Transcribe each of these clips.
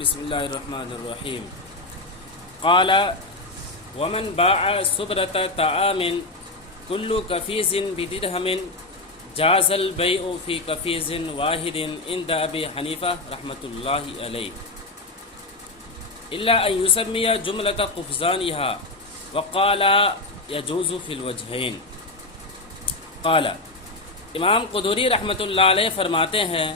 بسم اللہ الرحمن الرحیم قال ومن باع صبرة طعام كل كفيز بدرهم جاز البيع في كفيز واحد عند أبي حنيفة رحمة الله عليه إلا أن يسمي جملة قفزانها وقال يجوز في الوجهين. قال امام قدوری رحمۃ اللہ علیہ فرماتے ہیں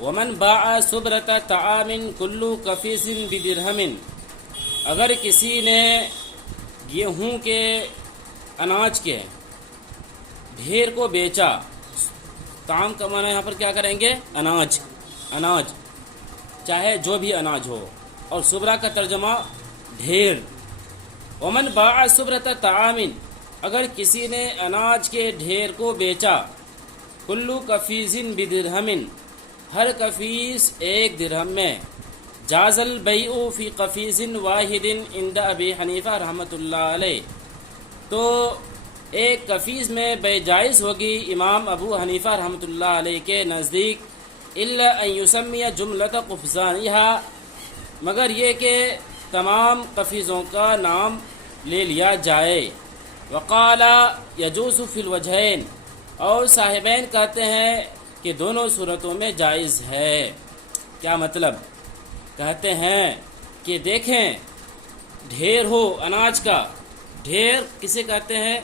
ومن باع صبرة طعام كل كفيز بدرهم، اگر کسی نے گیہوں کے اناج کے ڈھیر کو بیچا، طعام کا معنی یہاں پر کیا کریں گے؟ اناج چاہے جو بھی اناج ہو، اور صبرہ کا ترجمہ ڈھیر. ومن باع صبرة طعام، اگر کسی نے اناج کے ڈھیر کو بیچا، کلو کفیز بدرہم، ہر کفیز ایک درہم میں، جاز البیع فی کفیز واحد عند ابی حنیفہ رحمۃ اللہ علیہ، تو ایک کفیز میں بے جائز ہوگی امام ابو حنیفہ رحمۃ اللہ علیہ کے نزدیک، الا ان یسمی جملۃ قفزانہا، مگر یہ کہ تمام کفیزوں کا نام لے لیا جائے. وقال یجوز فی الوجہین، اور صاحبین کہتے ہیں کہ دونوں صورتوں میں جائز ہے. کیا مطلب؟ کہتے ہیں کہ دیکھیں، ڈھیر ہو اناج کا، ڈھیر کسے کہتے ہیں؟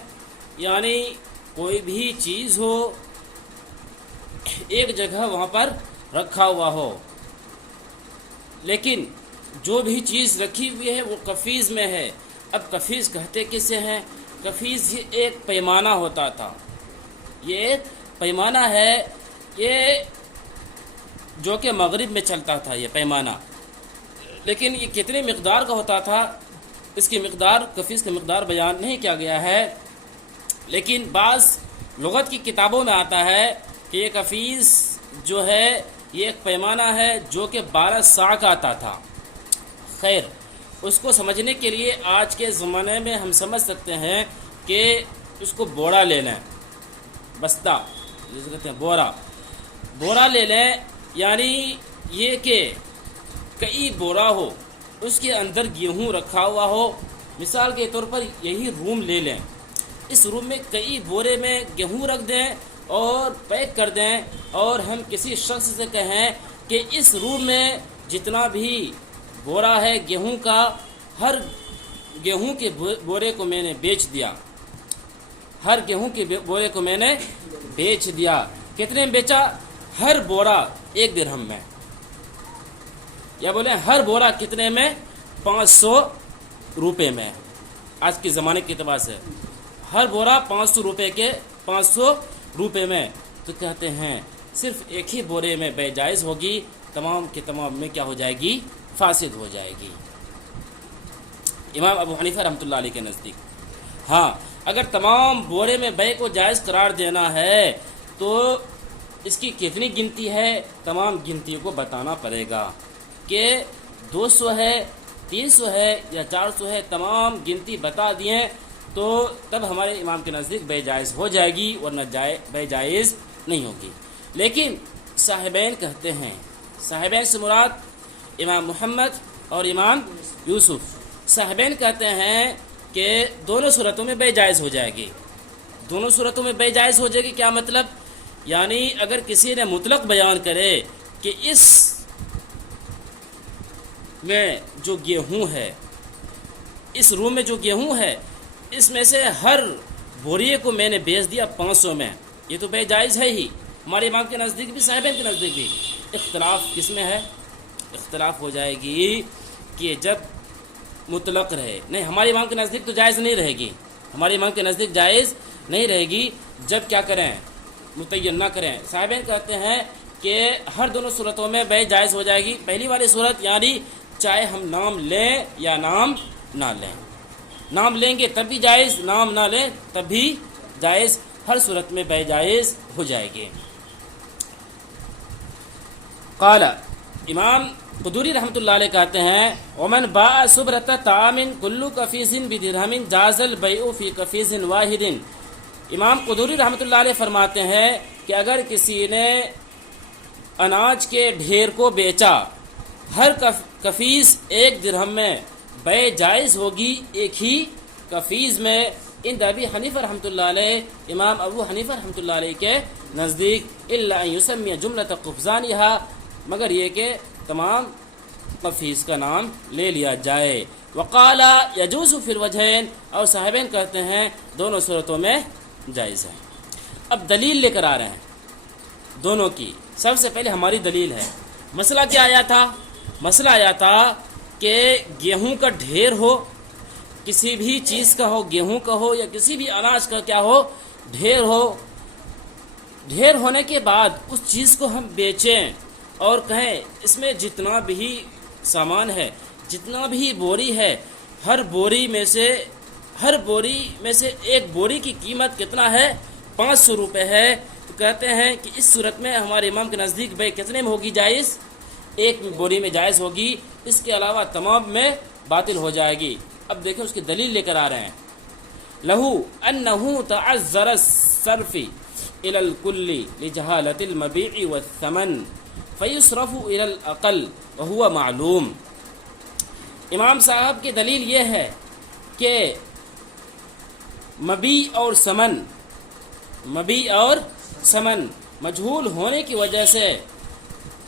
یعنی کوئی بھی چیز ہو ایک جگہ وہاں پر رکھا ہوا ہو، لیکن جو بھی چیز رکھی ہوئی ہے وہ کفیز میں ہے. اب کفیز کہتے کسے ہیں؟ کفیز یہ ایک پیمانہ ہوتا تھا، یہ ایک پیمانہ ہے، یہ جو کہ مغرب میں چلتا تھا یہ پیمانہ، لیکن یہ کتنی مقدار کا ہوتا تھا اس کی مقدار، کفیز کی مقدار بیان نہیں کیا گیا ہے، لیکن بعض لغت کی کتابوں میں آتا ہے کہ یہ کفیز جو ہے یہ ایک پیمانہ ہے جو کہ 12 سا کا آتا تھا. خیر، اس کو سمجھنے کے لیے آج کے زمانے میں ہم سمجھ سکتے ہیں کہ اس کو بوڑا لے لیں، بستہ جسے کہتے ہیں بورا لے لیں، یعنی یہ کہ کئی بورا ہو، اس کے اندر گیہوں رکھا ہوا ہو. مثال کے طور پر یہی روم لے لیں، اس روم میں کئی بورے میں گیہوں رکھ دیں اور پیک کر دیں، اور ہم کسی شخص سے کہیں کہ اس روم میں جتنا بھی بورا ہے گیہوں کا، ہر گیہوں کے بورے کو میں نے بیچ دیا، ہر گیہوں کے بورے کو میں نے بیچ دیا. کتنے میں بیچا؟ ہر بورا 1 درہم میں، یا بولیں ہر بورا کتنے میں؟ 500 روپے میں. آج کے زمانے کے اعتبار سے ہر بورا 500 روپے کے 500 روپے میں. تو کہتے ہیں صرف ایک ہی بورے میں بے جائز ہوگی، تمام کے تمام میں کیا ہو جائے گی؟ فاسد ہو جائے گی. امام ابو حنیفہ رحمۃ اللہ علیہ کے نزدیک ہاں، اگر تمام بورے میں بے کو جائز قرار دینا ہے تو اس کی کتنی گنتی ہے؟ تمام گنتیوں کو بتانا پڑے گا کہ 200 ہے، 300 ہے یا 400 ہے، تمام گنتی بتا دیں تو تب ہمارے امام کے نزدیک بے جائز ہو جائے گی، ورنہ بے جائز نہیں ہوگی. لیکن صاحبین کہتے ہیں، صاحبین سے مراد امام محمد اور امام یوسف، صاحبین کہتے ہیں کہ دونوں صورتوں میں بے جائز ہو جائے گی. دونوں صورتوں میں بے جائز ہو جائے گی کیا مطلب؟ یعنی اگر کسی نے مطلق بیان کرے کہ اس میں جو گیہوں ہے، اس روم میں جو گیہوں ہے، اس میں سے ہر بوریے کو میں نے بیچ دیا 500 میں، یہ تو بے جائز ہے ہی. ہمارے امام کے نزدیک بھی، صاحبین کے نزدیک بھی. اختلاف کس میں ہے؟ اختلاف ہو جائے گی کہ جب مطلق رہے. نہیں، ہمارے امام کے نزدیک تو جائز نہیں رہے گی، ہمارے امام کے نزدیک جائز نہیں رہے گی جب کیا کریں؟ متعین نہ کریں. صاحبین کہتے ہیں کہ ہر دونوں صورتوں میں بے جائز ہو جائے گی. پہلی والی صورت یعنی چاہے ہم نام لیں یا نام نہ لیں، نام لیں گے تب بھی جائز، نام نہ لیں تب بھی جائز، ہر صورت میں بے جائز ہو جائے گی. قال امام قدوری رحمۃ اللہ علیہ کہتے ہیں ومن باع صبرة طعام كل كفيز بدرهم جاز البيع في كفيز واحد. امام قدوری رحمۃ اللہ علیہ فرماتے ہیں کہ اگر کسی نے اناج کے ڈھیر کو بیچا ہر کفیز ایک درہم میں بے جائز ہوگی ایک ہی کفیز میں. ان ابی حنیفہ رحمۃ اللہ علیہ، امام ابو حنیفہ رحمۃ اللہ علیہ کے نزدیک الا ان یسمی جملۃ قفزانہا، مگر یہ کہ تمام قفیز کا نام لے لیا جائے. وقال یجوز فی الوجہین، اور صاحبین کہتے ہیں دونوں صورتوں میں جائز ہے. اب دلیل لے کر آ رہے ہیں دونوں کی. سب سے پہلے ہماری دلیل ہے. مسئلہ کیا آیا تھا؟ مسئلہ آیا تھا کہ گیہوں کا ڈھیر ہو، کسی بھی چیز کا ہو، گیہوں کا ہو یا کسی بھی اناج کا کیا ہو، ڈھیر ہو. ڈھیر ہونے کے بعد اس چیز کو ہم بیچیں اور کہیں اس میں جتنا بھی سامان ہے، جتنا بھی بوری ہے، ہر بوری میں سے ایک بوری کی قیمت کتنا ہے؟ 500 روپے ہے. تو کہتے ہیں کہ اس صورت میں ہمارے امام کے نزدیک بے کتنے میں ہوگی جائز؟ ایک بوری میں جائز ہوگی، اس کے علاوہ تمام میں باطل ہو جائے گی. اب دیکھیں اس کی دلیل لے کر آ رہے ہیں. لہو انہ تعذر الصرف الى الکل لجہالۃ المبیع والثمن فیصرف الى الاقل وهو معلوم. امام صاحب کی دلیل یہ ہے کہ مبیع اور ثمن مجہول ہونے کی وجہ سے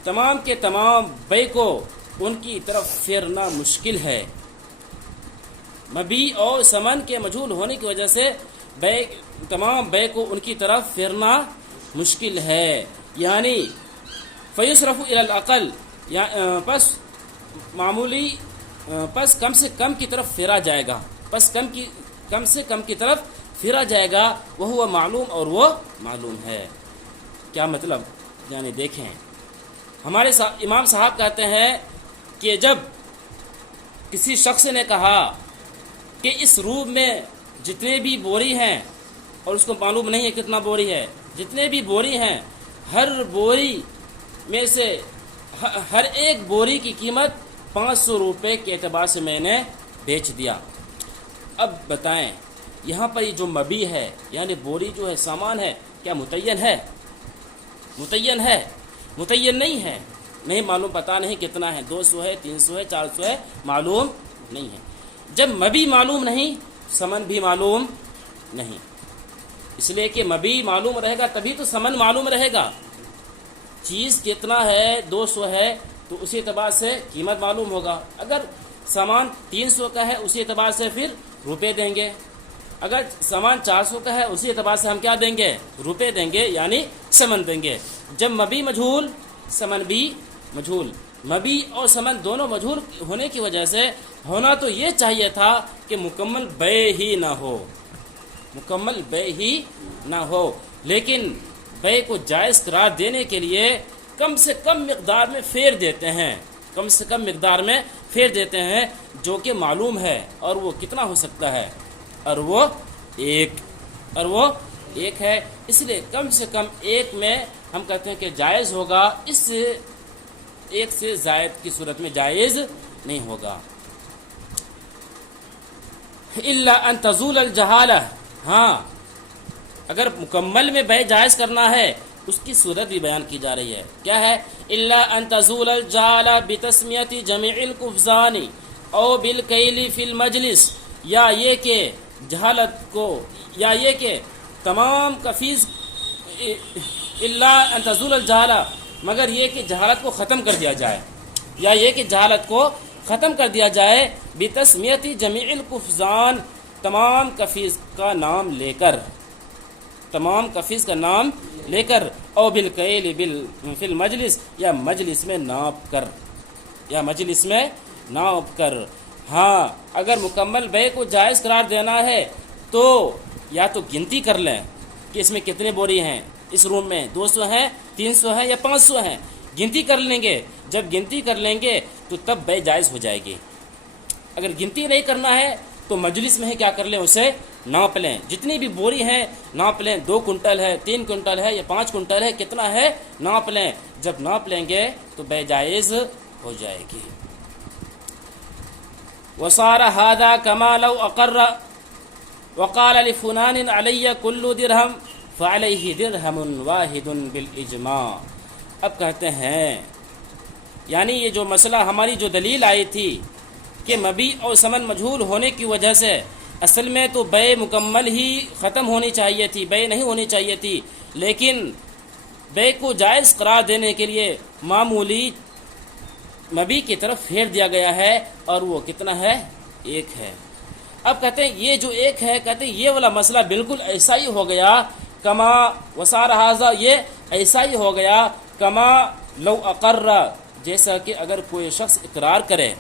تمام کے تمام بے کو ان کی طرف پھیرنا مشکل ہے. مبیع اور ثمن کے مجہول ہونے کی وجہ سے تمام بے کو ان کی طرف پھیرنا مشکل ہے. یعنی فیصرف الی الاقل، پس کم سے کم کی طرف پھیرا جائے گا، کم سے کم کی طرف پھیرا جائے گا. وہ معلوم، اور وہ معلوم ہے. کیا مطلب؟ یعنی دیکھیں ہمارے امام صاحب کہتے ہیں کہ جب کسی شخص نے کہا کہ اس روم میں جتنے بھی بوری ہیں، اور اس کو معلوم نہیں ہے کتنا بوری ہے، جتنے بھی بوری ہیں ہر بوری میں سے ہر ایک بوری کی قیمت 500 روپے کے اعتبار سے میں نے بیچ دیا. اب بتائیں یہاں پر یہ جو مبیع ہے یعنی بوری جو ہے سامان ہے، کیا متعین ہے؟ متعین نہیں ہے. نہیں معلوم، پتہ نہیں کتنا ہے، 200 ہے، 300 ہے، 400 ہے، معلوم نہیں ہے. جب مبیع معلوم نہیں، ثمن بھی معلوم نہیں. اس لیے کہ مبیع معلوم رہے گا تبھی تو ثمن معلوم رہے گا. چیز کتنا ہے، 200 ہے تو اسی اعتبار سے قیمت معلوم ہوگا. اگر سامان 300 کا ہے اسی اعتبار سے پھر روپے دیں گے. اگر سامان 400 کا ہے اسی اعتبار سے ہم کیا دیں گے؟ روپے دیں گے، یعنی ثمن دیں گے. جب مبیع مجہول، ثمن بھی مجہول، مبیع اور ثمن دونوں مجہول ہونے کی وجہ سے ہونا تو یہ چاہیے تھا کہ مکمل بے ہی نہ ہو، لیکن بے کو جائز قرار دینے کے لیے کم سے کم مقدار میں پھیر دیتے ہیں جو کہ معلوم ہے. اور وہ کتنا ہو سکتا ہے؟ اور وہ ایک ہے. اس لیے کم سے کم ایک میں ہم کہتے ہیں کہ جائز ہوگا، اس سے ایک سے زائد کی صورت میں جائز نہیں ہوگا. الا ان تزول الجہالہ، ہاں اگر مکمل میں بے جائز کرنا ہے اس کی صورت بھی بیان کی جا رہی ہے. کیا ہے؟ الا ان تزول الجہالہ بتسمیۃ جمیع القفزان او بالکیل فی المجلس، یا یہ کہ جہالت کو، یا یہ کہ تمام کفیز، الا ان تزول الجہالہ، مگر یہ کہ جہالت کو ختم کر دیا جائے، یا یہ کہ جہالت کو ختم کر دیا جائے بتسمیۃ جمیع القفزان، تمام کفیز کا نام لے کر، او بالکیل فی المجلس، یا مجلس میں ناپ کر. ہاں اگر مکمل بے کو جائز قرار دینا ہے تو یا تو گنتی کر لیں کہ اس میں کتنے بوری ہیں، اس روم میں 200 ہیں، 300 ہیں یا 500 ہیں، گنتی کر لیں گے. جب گنتی کر لیں گے تو تب بے جائز ہو جائے گی. اگر گنتی نہیں کرنا ہے تو مجلس میں ہی کیا کر لیں، اسے ناپ لیں. جتنی بھی بوری ہیں ناپ لیں، 2 کنٹل ہے، 3 کنٹل ہے یا 5 کنٹل ہے، کتنا ہے ناپ لیں. جب ناپ لیں گے تو بے جائز ہو جائے گی. وصار هذا كما لو اقر وقال لفلان علي كل درهم فعليه درهم واحد بالاجماع. اب کہتے ہیں یعنی یہ جو مسئلہ ہماری جو دلیل آئی تھی کہ مبی اور ثمن مجہول ہونے کی وجہ سے اصل میں تو بے مکمل ہی ختم ہونی چاہیے تھی، بے نہیں ہونی چاہیے تھی، لیکن بے کو جائز قرار دینے کے لیے معمولی مبی کی طرف پھیر دیا گیا ہے، اور وہ کتنا ہے؟ ایک ہے۔ اب کہتے ہیں یہ جو ایک ہے، کہتے ہیں یہ والا مسئلہ بالکل ایسا ہی ہو گیا کما وصار ھذا، یہ ایسا ہی ہو گیا کما لو اقر، جیسا کہ اگر کوئی شخص اقرار کرے،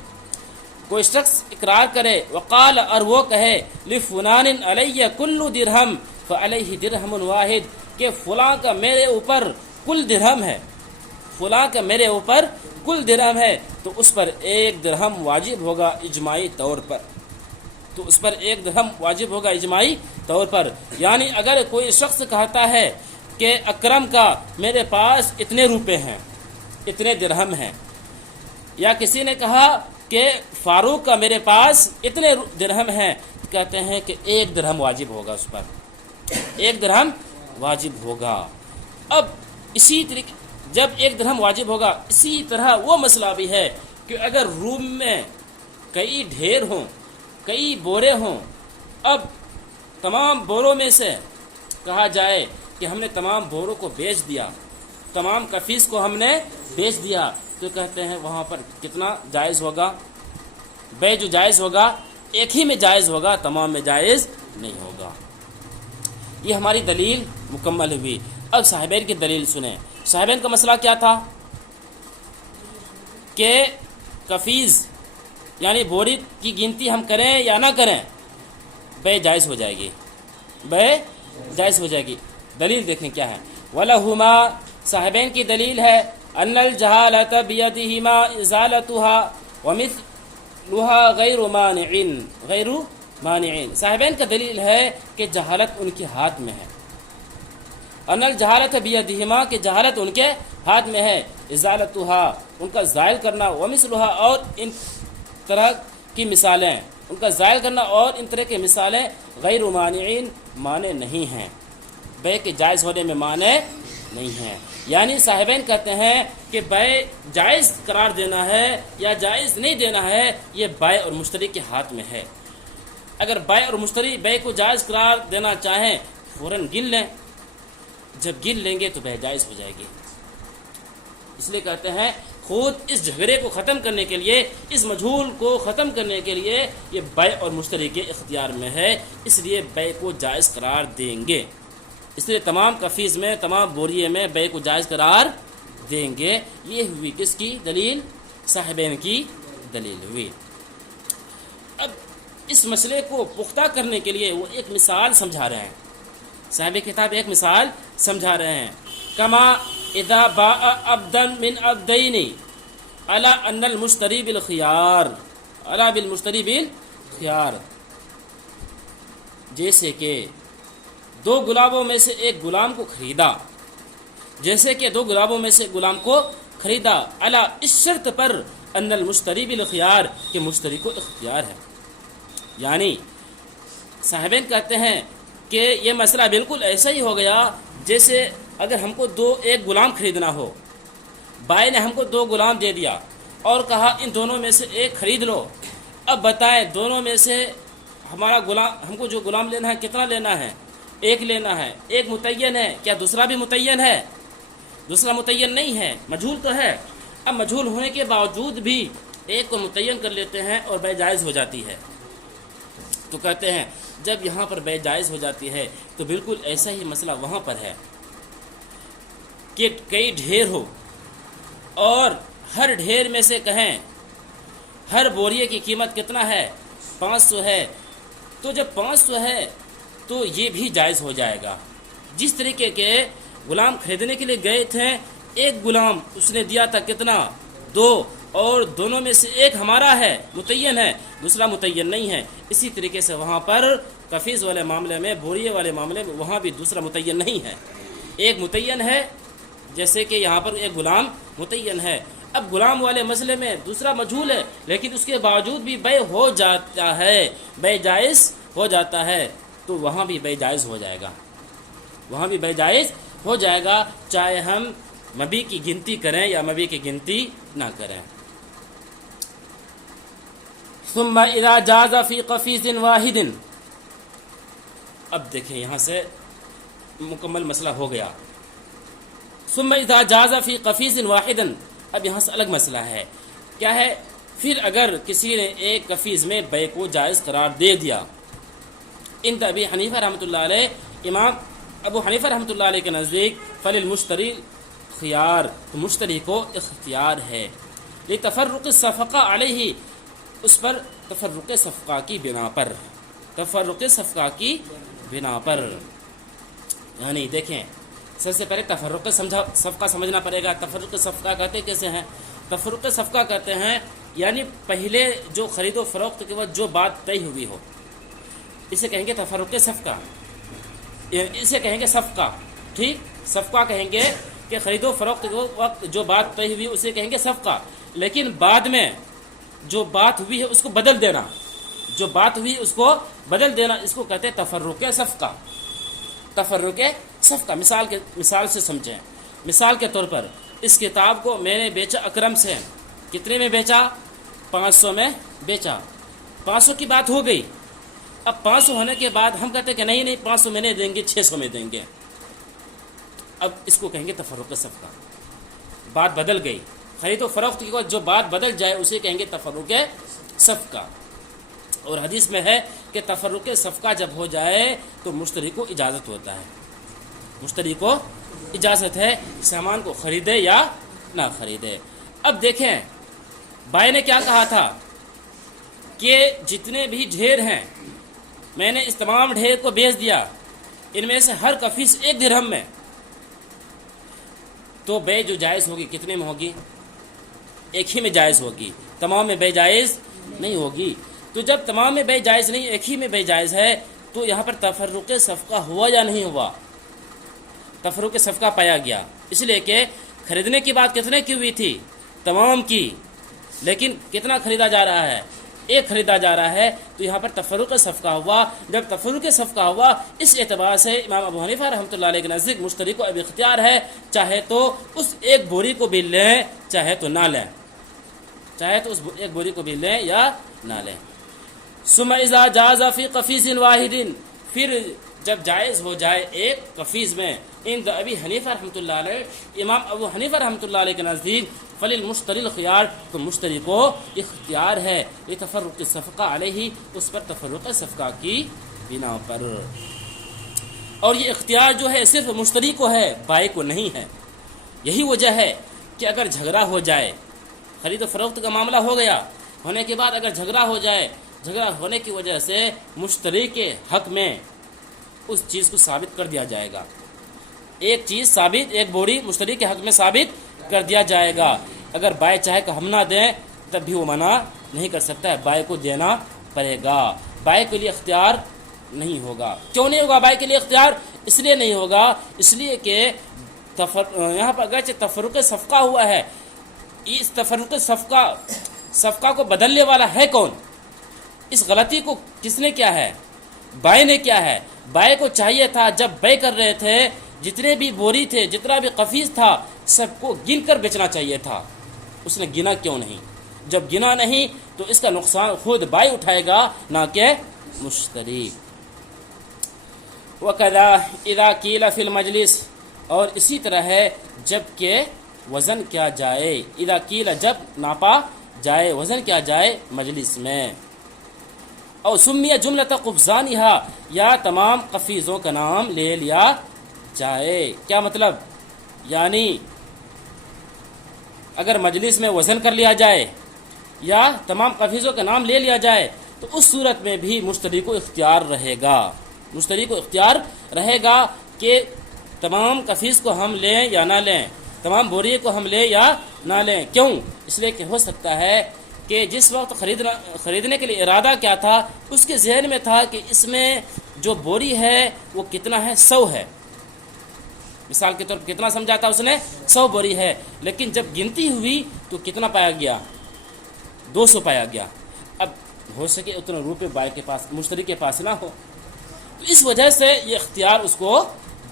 کوئی شخص اقرار کرے وقال، اور وہ کہے لفلان علیہ کل درہم فعلیہ درہم واحد، کہ فلاں کا میرے اوپر کل درہم ہے، فلاں کا میرے اوپر کل درہم ہے، تو اس پر ایک درہم واجب ہوگا اجماعی طور پر، تو اس پر ایک درہم واجب ہوگا اجماعی طور پر۔ یعنی اگر کوئی شخص کہتا ہے کہ اکرم کا میرے پاس اتنے روپے ہیں، اتنے درہم ہیں، یا کسی نے کہا کہ فاروق کا میرے پاس اتنے درہم ہیں، کہتے ہیں کہ ایک درہم واجب ہوگا اس پر، ایک درہم واجب ہوگا۔ اب اسی طریقے جب ایک درہم واجب ہوگا، اسی طرح وہ مسئلہ بھی ہے کہ اگر روم میں کئی ڈھیر ہوں، کئی بورے ہوں، اب تمام بوروں میں سے کہا جائے کہ ہم نے تمام بوروں کو بیچ دیا، تمام کفیس کو ہم نے بیچ دیا، تو کہتے ہیں وہاں پر کتنا جائز ہوگا؟ بے جو جائز ہوگا ایک ہی میں جائز ہوگا، تمام میں جائز نہیں ہوگا۔ یہ ہماری دلیل مکمل ہوئی۔ اب صاحبین کی دلیل سنیں۔ صاحبین کا مسئلہ کیا تھا کہ کفیز یعنی بوری کی گنتی ہم کریں یا نہ کریں، بے جائز ہو جائے گی، بے جائز ہو جائے گی۔ دلیل دیکھیں کیا ہے۔ وَلَهُمَا، صاحبین کی دلیل ہے ان الجہالۃ بیدہما ازالتها ومثلها غیر مانع، صاحبین کا دلیل ہے کہ جہالت ان کے ہاتھ میں ہے، ان الجہالۃ بیدہما، کہ جہالت ان کے ہاتھ میں ہے، ازالتها ان کا زائل کرنا، ومثلها اور ان طرح کی مثالیں، ان کا زائل کرنا اور ان طرح کی مثالیں غیر مانعین، مانع نہیں ہیں، بے کے جائز ہونے میں مانع نہیں ہیں۔ یعنی صاحبین کہتے ہیں کہ بے جائز قرار دینا ہے یا جائز نہیں دینا ہے، یہ بائع اور مشتری کے ہاتھ میں ہے۔ اگر بائع اور مشتری بے کو جائز قرار دینا چاہیں فوراً گن لیں، جب گن لیں گے تو بے جائز ہو جائے گی۔ اس لیے کہتے ہیں خود اس جھگڑے کو ختم کرنے کے لیے، اس مجہول کو ختم کرنے کے لیے یہ بائع اور مشتری کے اختیار میں ہے، اس لیے بے کو جائز قرار دیں گے، اس لیے تمام کفیز میں، تمام بوریے میں بے کو جائز قرار دیں گے۔ یہ ہوئی کس کی دلیل؟ صاحبین کی دلیل ہوئی۔ اب اس مسئلے کو پختہ کرنے کے لیے وہ ایک مثال سمجھا رہے ہیں، صاحب کتاب ایک مثال سمجھا رہے ہیں۔ کما اذا باء عبدا من عبدین علی ان المشتری بالخیار، علی بالمشتری بالخیار، جیسے کہ دو غلاموں میں سے ایک غلام کو خریدا، جیسے کہ دو غلاموں میں سے غلام کو خریدا، علی اس شرط پر ان المشتری بالخیار، کہ مشتری کو اختیار ہے۔ یعنی صاحبین کہتے ہیں کہ یہ مسئلہ بالکل ایسا ہی ہو گیا جیسے اگر ہم کو ایک غلام خریدنا ہو، بھائی نے ہم کو دو غلام دے دیا اور کہا ان دونوں میں سے ایک خرید لو، اب بتائیں دونوں میں سے ہمارا غلام، ہم کو جو غلام لینا ہے کتنا لینا ہے؟ ایک لینا ہے، ایک متعین ہے، کیا دوسرا بھی متعین ہے؟ دوسرا متعین نہیں ہے، مجہول تو ہے۔ اب مجہول ہونے کے باوجود بھی ایک کو متعین کر لیتے ہیں اور بے جائز ہو جاتی ہے، تو کہتے ہیں جب یہاں پر بے جائز ہو جاتی ہے تو بالکل ایسا ہی مسئلہ وہاں پر ہے کہ کئی ڈھیر ہو اور ہر ڈھیر میں سے کہیں ہر بوریے کی قیمت کتنا ہے؟ 500 ہے، تو جب 500 ہے تو یہ بھی جائز ہو جائے گا۔ جس طریقے کے غلام خریدنے کے لیے گئے تھے، ایک غلام اس نے دیا تھا کتنا؟ 2، اور دونوں میں سے ایک ہمارا ہے، متعین ہے، دوسرا متعین نہیں ہے، اسی طریقے سے وہاں پر کفیز والے معاملے میں، بوریے والے معاملے میں وہاں بھی دوسرا متعین نہیں ہے، ایک متعین ہے، جیسے کہ یہاں پر ایک غلام متعین ہے۔ اب غلام والے مسئلے میں دوسرا مجہول ہے، لیکن اس کے باوجود بھی بے ہو جاتا ہے، بے جائز ہو جاتا ہے، تو وہاں بھی بے جائز ہو جائے گا، وہاں بھی بے جائز ہو جائے گا، چاہے ہم مبی کی گنتی کریں یا مبی کی گنتی نہ کریں. ثم اذا جاز فی قفیز واحد. اب دیکھیں یہاں سے مکمل مسئلہ ہو گیا. ثم اذا جاز فی قفیز واحد. اب یہاں سے الگ مسئلہ ہے. کیا ہے؟ پھر اگر کسی نے ایک قفیز میں بے کو جائز قرار دے دیا. عند ابی حنیفہ رحمۃ اللہ علیہ، امام ابو حنیفہ رحمۃ اللہ علیہ کے نزدیک فللمشتری خیار، تو مشتری کو اختیار ہے. لتفرق الصفقہ علیہ، اس پر تفرق صفقہ کی بنا پر، تفرق صفقہ کی بنا پر. یعنی دیکھیں سب سے پہلے تفرق صفقہ سمجھنا پڑے گا. تفرق صفقہ کہتے کیسے ہیں؟ تفرق صفقہ کہتے ہیں یعنی پہلے جو خرید و فروخت کے وقت جو بات طے ہوئی ہو، اسے کہیں گے تفرق صفقہ، اسے کہیں گے صفقہ. ٹھیک، صفقہ کہیں گے کہ خرید و فروخت کے وقت جو بات طے ہوئی اسے کہیں گے صفقہ. لیکن بعد میں جو بات ہوئی ہے اس کو بدل دینا، جو بات ہوئی اس کو بدل دینا، اس کو کہتے ہیں تفرق صفقہ. تفرق صفقہ مثال سے سمجھیں. مثال کے طور پر اس کتاب کو میں نے بیچا اکرم سے. کتنے میں بیچا؟ 500 میں بیچا. 500 کی بات ہو گئی. اب 500 ہونے کے بعد ہم کہتے ہیں کہ نہیں 500 میں نہیں دیں گے، 600 میں دیں گے. اب اس کو کہیں گے تفرق صفقہ. بات بدل گئی. خرید و فروخت کی جو بات بدل جائے اسے کہیں گے تفرق صفقہ. اور حدیث میں ہے کہ تفرق صفقہ جب ہو جائے تو مشتری کو اجازت ہوتا ہے، مشتری کو اجازت ہے سامان کو خریدے یا نہ خریدے. اب دیکھیں بھائی نے کیا کہا تھا کہ جتنے بھی ڈھیر ہیں میں نے اس تمام ڈھیر کو بیچ دیا، ان میں سے ہر قفیس 1 درہم میں. تو بے جو جائز ہوگی کتنے میں ہوگی؟ ایک ہی میں جائز ہوگی، تمام میں بے جائز نہیں ہوگی. تو جب تمام میں بے جائز نہیں، ایک ہی میں بے جائز ہے، تو یہاں پر تفرق صفقہ ہوا یا نہیں ہوا؟ تفرق صفقہ پایا گیا. اس لیے کہ خریدنے کی بات کتنے کی ہوئی تھی؟ تمام کی. لیکن کتنا خریدا جا رہا ہے؟ 1 خریدا جا رہا ہے. تو یہاں پر تفرق صفقہ ہوا. جب تفرق صفقہ ہوا اس اعتبار سے امام ابو حنیفہ رحمۃ اللہ علیہ کے نزدیک مشتری کو اب اختیار ہے، چاہے تو اس 1 بوری کو بھی لیں چاہے تو نہ لیں، چاہے تو اس 1 بوری کو بھی لیں یا نہ لیں. ثم اذا جاز فی قفیز واحد. پھر جب جائز ہو جائے ایک قفیز میں، عند ابی حنیفہ رحمۃ اللہ علیہ، امام ابو حنیفہ رحمۃ اللہ علیہ کے نزدیک فللمشتری الخیار، تو مشتری کو اختیار ہے لتفرق الصفقہ علیہ، اس پر تفرق صفقہ کی بنا پر. اور یہ اختیار جو ہے صرف مشتری کو ہے، بائی کو نہیں ہے. یہی وجہ ہے کہ اگر جھگڑا ہو جائے، خرید و فروخت کا معاملہ ہو گیا، ہونے کے بعد اگر جھگڑا ہو جائے، جھگڑا ہونے کی وجہ سے مشتری کے حق میں اس چیز کو ثابت کر دیا جائے گا. ایک چیز ثابت، 1 بوری مشتری کے حق میں ثابت کر دیا جائے گا. اگر بائی چاہے کہ ہم نہ دیں تب بھی وہ منع نہیں کر سکتا ہے، بائی کو دینا پڑے گا. بائی کے لیے اختیار نہیں ہوگا. کیوں نہیں ہوگا بائی کے لیے اختیار؟ اس لیے نہیں ہوگا، اس لیے کہ یہاں پر اگرچہ تفرق صفقہ ہوا ہے، اس تفرق صفقہ کو بدلنے والا ہے کون؟ اس غلطی کو کس نے کیا ہے؟ بائی نے کیا ہے. بائی کو چاہیے تھا جب بے کر رہے تھے جتنے بھی بوری تھے، جتنا بھی قفیز تھا، سب کو گن کر بیچنا چاہیے تھا. اس نے گنا کیوں نہیں؟ جب گنا نہیں تو اس کا نقصان خود بائی اٹھائے گا نہ کہ مشتری. وَكَذَا إِذَا قِيلَ فِي الْمَجْلِسِ. اور اسی طرح ہے جب کہ وزن کیا جائے، اذا قیل جب ناپا جائے، وزن کیا جائے مجلس میں. اور سمیہ جملۃ قفزانہا، یا تمام قفیزوں کا نام لے لیا جائے. کیا مطلب؟ یعنی اگر مجلس میں وزن کر لیا جائے یا تمام قفیزوں کا نام لے لیا جائے تو اس صورت میں بھی مشتری کو اختیار رہے گا. مشتری کو اختیار رہے گا کہ تمام قفیز کو ہم لیں یا نہ لیں، تمام بوری کو ہم لیں یا نہ لیں. کیوں؟ اس لیے کہ ہو سکتا ہے کہ جس وقت خریدنے کے لیے ارادہ کیا تھا اس کے ذہن میں تھا کہ اس میں جو بوری ہے وہ کتنا ہے، 100 ہے. مثال کے طور پر کتنا سمجھا تھا اس نے؟ 100 بوری ہے. لیکن جب گنتی ہوئی تو کتنا پایا گیا؟ 200 پایا گیا. اب ہو سکے اتنا روپے بائی کے پاس، مشتری کے پاس نہ ہو، تو اس وجہ سے یہ اختیار اس کو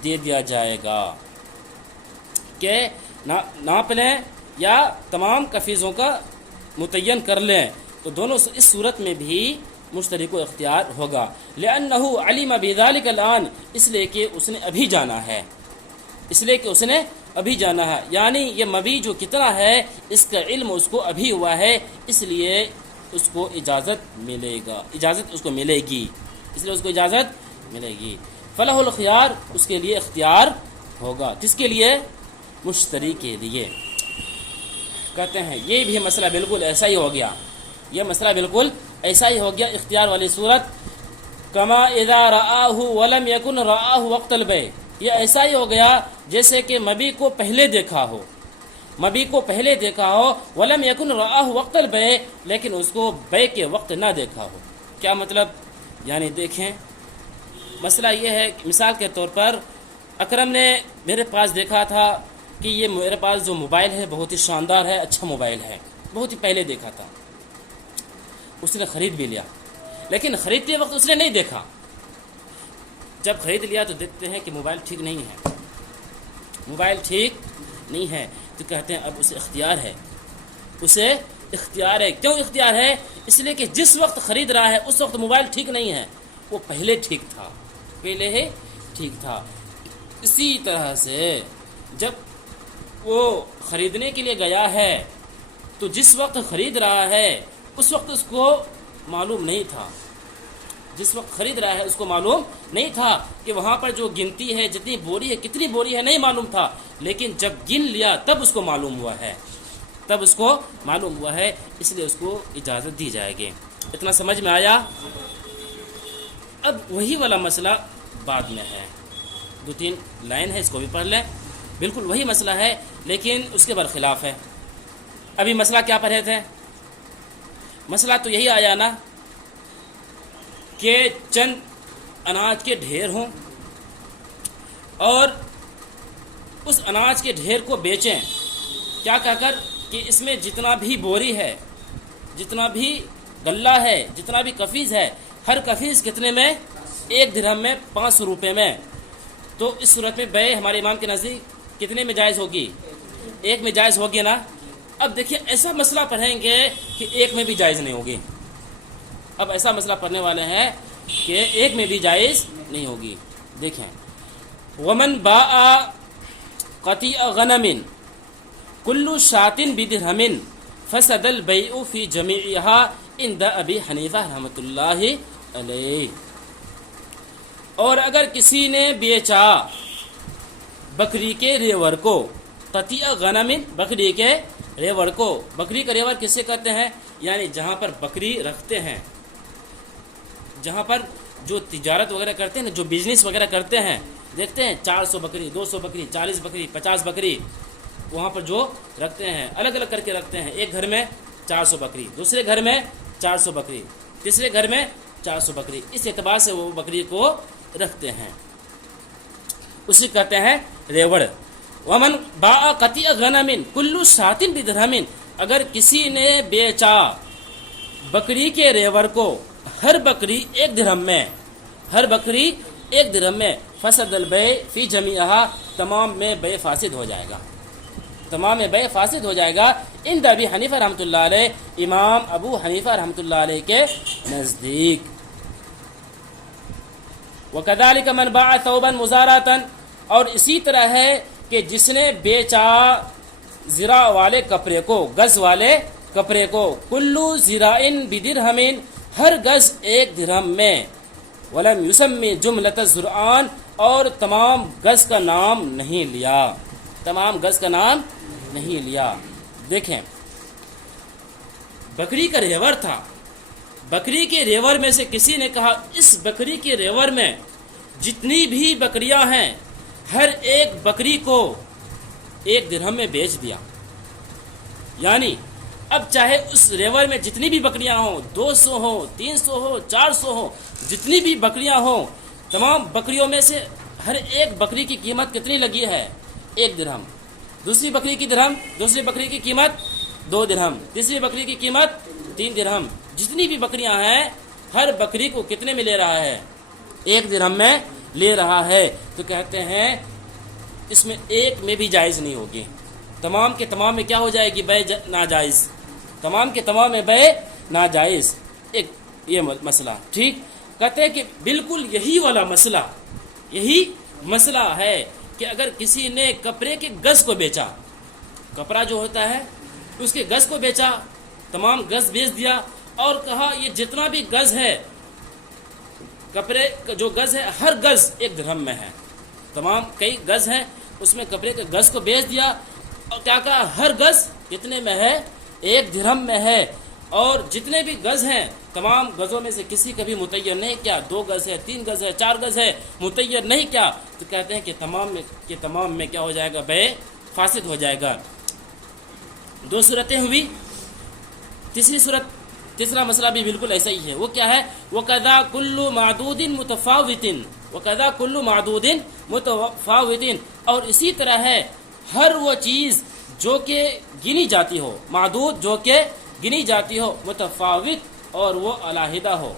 دے دیا جائے گا کہ ناپ لیں یا تمام کفیزوں کا متعین کر لیں تو دونوں اس صورت میں بھی مشتری کو اختیار ہوگا. لأنه علم بذلك الآن، اس لیے کہ اس نے ابھی جانا ہے، یعنی یہ مبیع جو کتنا ہے اس کا علم اس کو ابھی ہوا ہے، اس لیے اس کو اجازت ملے گی. فلاح الخيار، اس کے لیے اختیار ہوگا. کس کے لیے؟ مشتری کے لیے. کہتے ہیں یہ بھی مسئلہ بالکل ایسا ہی ہو گیا، اختیار والی صورت. کما اذا رآہ ولم یکن رآہ وقت البیع، یہ ایسا ہی ہو گیا جیسے کہ مبیع کو پہلے دیکھا ہو ولم یکن رآہ وقت البیع، لیکن اس کو بیع کے وقت نہ دیکھا ہو. کیا مطلب؟ یعنی دیکھیں، مسئلہ یہ ہے کہ مثال کے طور پر اکرم نے میرے پاس دیکھا تھا کہ یہ میرے پاس جو موبائل ہے بہت ہی شاندار ہے، اچھا موبائل ہے، بہت ہی پہلے دیکھا تھا. اس نے خرید بھی لیا، لیکن خریدتے وقت اس نے نہیں دیکھا. جب خرید لیا تو دیکھتے ہیں کہ موبائل ٹھیک نہیں ہے، تو کہتے ہیں اب اسے اختیار ہے. کیوں اختیار ہے؟ اس لیے کہ جس وقت خرید رہا ہے اس وقت موبائل ٹھیک نہیں ہے، وہ پہلے ٹھیک تھا. اسی طرح سے جب وہ خریدنے کے لیے گیا ہے تو جس وقت خرید رہا ہے اس وقت اس کو معلوم نہیں تھا، کہ وہاں پر جو گنتی ہے جتنی بوری ہے کتنی بوری ہے نہیں معلوم تھا، لیکن جب گن لیا تب اس کو معلوم ہوا ہے، اس لیے اس کو اجازت دی جائے گی. اتنا سمجھ میں آیا؟ اب وہی والا مسئلہ بعد میں ہے، 2-3 لائن ہے، اس کو بھی پڑھ لیں. بالکل وہی مسئلہ ہے لیکن اس کے برخلاف ہے. ابھی مسئلہ کیا پڑھے تھے؟ مسئلہ تو یہی آیا نا کہ چند اناج کے ڈھیر ہوں اور اس اناج کے ڈھیر کو بیچیں، کیا کہہ کر کہ اس میں جتنا بھی بوری ہے، جتنا بھی غلہ ہے، جتنا بھی کفیز ہے، ہر کفیز کتنے میں؟ 1 درہم میں، 500 روپے میں. تو اس صورت میں بیع ہمارے امام کے نزدیک کتنے میں جائز ہوگی؟ 1 میں جائز ہوگی نا. اب دیکھیے ایسا مسئلہ پڑھیں گے کہ 1 میں بھی جائز نہیں ہوگی. اب ایسا مسئلہ پڑھنے والے ہیں کہ 1 میں بھی جائز نہیں ہوگی. دیکھیں، ومن باء قطیع غنم کل شاۃ بدرہم فسد البیع فی جمیعها عند ابی حنیفہ رحمۃ اللہ علیہ. اور اگر کسی نے بیچا بکری کے ریوڑ کو، قطیع غنم، بکری کے ریوڑ کو. بکری کا ریوڑ کسے کہتے ہیں؟ یعنی جہاں پر بکری رکھتے ہیں، جہاں پر جو تجارت وغیرہ کرتے ہیں، جو بزنس وغیرہ کرتے ہیں، دیکھتے ہیں 400 بکری، 200 بکری، 40 بکری، 50 بکری وہاں پر جو رکھتے ہیں، الگ الگ کر کے رکھتے ہیں. ایک گھر میں 400 بکری، دوسرے گھر میں 400 بکری، تیسرے گھر میں 400 بکری. اس اعتبار سے وہ بکری کو رکھتے ہیں، اسی کہتے ہیں ریوڑ. ومن باء قطیع غنم کل شاۃ بدرہم، اگر کسی نے بیچا بکری کے ریوڑ کو، ہر بکری 1 درہم میں، فسد البیع فی جمیعها، تمام میں بیع فاسد ہو جائے گا. عند ابی حنیفہ رحمۃ اللہ علیہ، امام ابو حنیفہ رحمۃ اللہ علیہ کے نزدیک. وَكَذَلِكَ مَنْ بَاعَ ثَوْبًا مُزَارَةً، اور اسی طرح ہے کہ جس نے بیچا زرا والے کپڑے کو، گز والے کپڑے کو، کلو زرائن بدرہم، ہر گز 1 درہم میں، ولم یسمی جملۃ الزرعان، اور تمام گز کا نام نہیں لیا. دیکھیں، بکری کا ریوڑ تھا، بکری کے ریوڑ میں سے کسی نے کہا اس بکری کے ریوڑ میں جتنی بھی بکریاں ہیں ہر ایک بکری کو 1 درہم میں بیچ دیا. یعنی اب چاہے اس ریوڑ میں جتنی بھی بکریاں ہوں، 200 ہوں، 300 ہوں، 400 ہوں، جتنی بھی بکریاں ہوں، تمام بکریوں میں سے ہر ایک بکری کی قیمت کتنی لگی ہے؟ 1 درہم. دوسری بکری کی قیمت 2 درہم، تیسری بکری کی قیمت 3 درہم. جتنی بھی بکریاں ہیں ہر بکری کو کتنے میں لے رہا ہے؟ 1 درہم میں لے رہا ہے. تو کہتے ہیں اس میں 1 میں بھی جائز نہیں ہوگی. تمام کے تمام میں کیا ہو جائے گی؟ بے ناجائز، تمام کے تمام میں بے ناجائز، ایک یہ مسئلہ ٹھیک. کہتے ہیں کہ بالکل یہی والا مسئلہ، یہی مسئلہ ہے کہ اگر کسی نے کپڑے کے گز کو بیچا، کپڑا جو ہوتا ہے اس کے گز کو بیچا، تمام گز بیچ دیا اور کہا یہ جتنا بھی گز ہے کپڑے کا جو گز ہے ہر گز 1 درہم میں ہے، تمام کئی گز ہیں اس میں کپڑے کے گز کو بیچ دیا اور کیا کہا ہر گز کتنے میں ہے؟ 1 درہم میں ہے، اور جتنے بھی گز ہیں تمام گزوں میں سے کسی کا بھی متعین نہیں کیا، 2 گز ہے، 3 گز ہے، 4 گز ہے، متعین نہیں کیا، تو کہتے ہیں کہ تمام میں کیا ہو جائے گا؟ بے فاسد ہو جائے گا. 2 صورتیں ہوئی. تیسرا مسئلہ بھی بالکل ایسا ہی ہے. وہ کیا ہے؟ وَقَذَا كُلُّ مَعْدُودٍ مُتَفَاوِتٍ، وَقَذَا كُلُّ مَعْدُودٍ مُتَفَاوِتٍ، اور اسی طرح ہے ہر وہ چیز جو کہ گنی جاتی ہو، معدود جو کہ گنی جاتی ہو، متفاوت اور وہ علیحدہ ہو.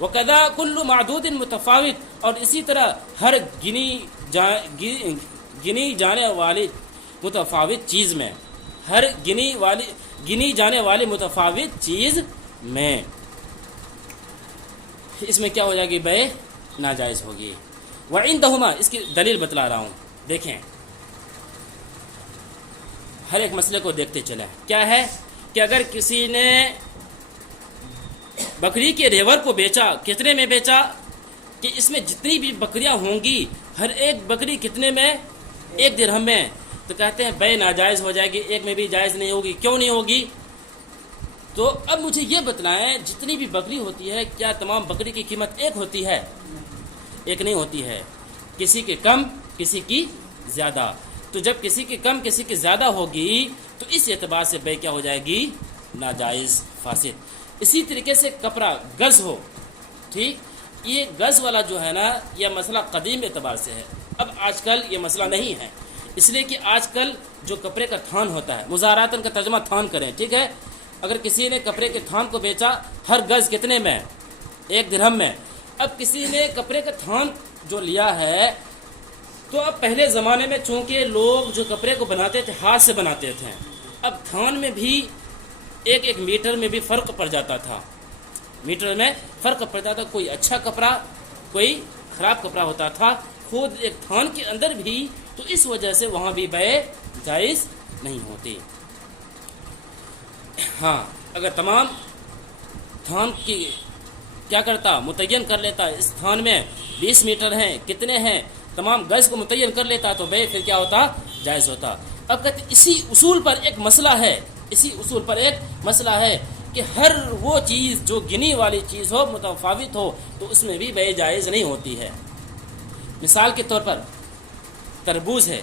وَقَذَا كُلُّ مَعْدُودٍ مُتَفَاوِتٍ، اور اسی طرح ہر گنی جانے والی متفاوت چیز میں، ہر گنی جانے والی متفاوت چیز میں، اس میں کیا ہو جائے گی؟ بے ناجائز ہوگی. وَعِندَهُمَا، اس کی دلیل بتلا رہا ہوں. دیکھیں ہر ایک مسئلے کو دیکھتے چلیں. کیا ہے کہ اگر کسی نے بکری کے ریور کو بیچا، کتنے میں بیچا؟ کہ اس میں جتنی بھی بکریاں ہوں گی ہر ایک بکری کتنے میں؟ 1 درہم میں. تو کہتے ہیں بے ناجائز ہو جائے گی، ایک میں بھی جائز نہیں ہوگی. کیوں نہیں ہوگی؟ تو اب مجھے یہ بتلائیں جتنی بھی بکری ہوتی ہے کیا تمام بکری کی قیمت ایک ہوتی ہے؟ ایک نہیں ہوتی ہے، کسی کی کم کسی کی زیادہ. تو جب کسی کی کم کسی کی زیادہ ہوگی تو اس اعتبار سے بے کیا ہو جائے گی؟ ناجائز، فاسد. اسی طریقے سے کپڑا گز ہو، ٹھیک، یہ گز والا جو ہے نا یہ مسئلہ قدیم اعتبار سے ہے. اب آج کل یہ مسئلہ نہیں ہے، اس لیے کہ آج کل جو کپڑے کا تھان ہوتا ہے، مزاراتن کا ترجمہ تھان کریں، ٹھیک ہے. اگر کسی نے کپڑے کے تھان کو بیچا ہر گز کتنے میں؟ 1 درہم میں. اب کسی نے کپڑے کا تھان جو لیا ہے تو اب پہلے زمانے میں چونکہ لوگ جو کپڑے کو بناتے تھے ہاتھ سے بناتے تھے، اب تھان میں بھی ایک میٹر میں بھی فرق پڑ جاتا تھا، میٹر میں فرق پڑتا تھا. کوئی اچھا کپڑا کوئی خراب کپڑا ہوتا تھا خود ایک تھان کے اندر بھی. تو اس وجہ سے وہاں بھی بے جائز نہیں ہوتی. ہاں اگر تمام تھان کی کیا کرتا؟ متعین کر لیتا، اس تھان میں 20 میٹر ہیں، کتنے ہیں، تمام گز کو متعین کر لیتا تو بے پھر کیا ہوتا؟ جائز ہوتا. اب کہتے اسی اصول پر ایک مسئلہ ہے، اسی اصول پر ایک مسئلہ ہے کہ ہر وہ چیز جو گنی والی چیز ہو، متفاوت ہو، تو اس میں بھی بے جائز نہیں ہوتی ہے. مثال کے طور پر تربوز ہے،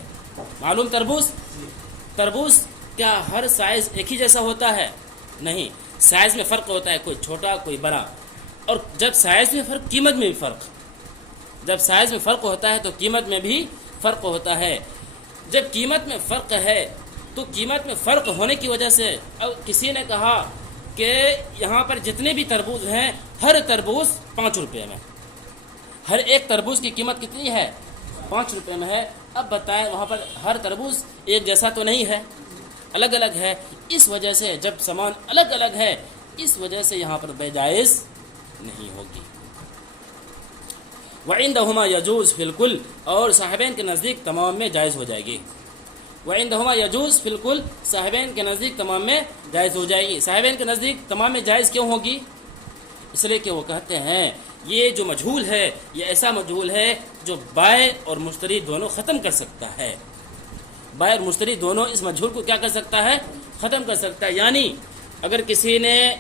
معلوم تربوز کیا ہر سائز ایک ہی جیسا ہوتا ہے؟ نہیں، سائز میں فرق ہوتا ہے، کوئی چھوٹا کوئی بڑا. اور جب سائز میں فرق، قیمت میں بھی فرق، جب سائز میں فرق ہوتا ہے تو قیمت میں بھی فرق ہوتا ہے. جب قیمت میں فرق ہے تو قیمت میں فرق ہونے کی وجہ سے اب کسی نے کہا کہ یہاں پر جتنے بھی تربوز ہیں ہر تربوز 5 روپے میں، ہر ایک تربوز کی قیمت کتنی ہے؟ 5 روپے میں ہے. اب بتائیں وہاں پر ہر تربوز ایک جیسا تو نہیں ہے، الگ الگ ہے. اس وجہ سے جب سامان الگ الگ ہے اس وجہ سے یہاں پر بے جائز نہیں ہوگی. وعندهما يجوز فی الکل، اور صاحبین کے نزدیک تمام میں جائز ہو جائے گی. وعندهما يجوز فی الکل، صاحبین کے نزدیک تمام میں جائز ہو جائے گی. صاحبین کے نزدیک تمام میں جائز کیوں ہوگی؟ اس لیے کہ وہ کہتے ہیں یہ جو مجہول ہے یہ ایسا مجہول ہے جو بائع اور مشتری دونوں ختم کر سکتا ہے. بائع اور مشتری دونوں اس مجہول کو کیا کر سکتا ہے؟ ختم کر سکتا ہے. یعنی اگر کسی نے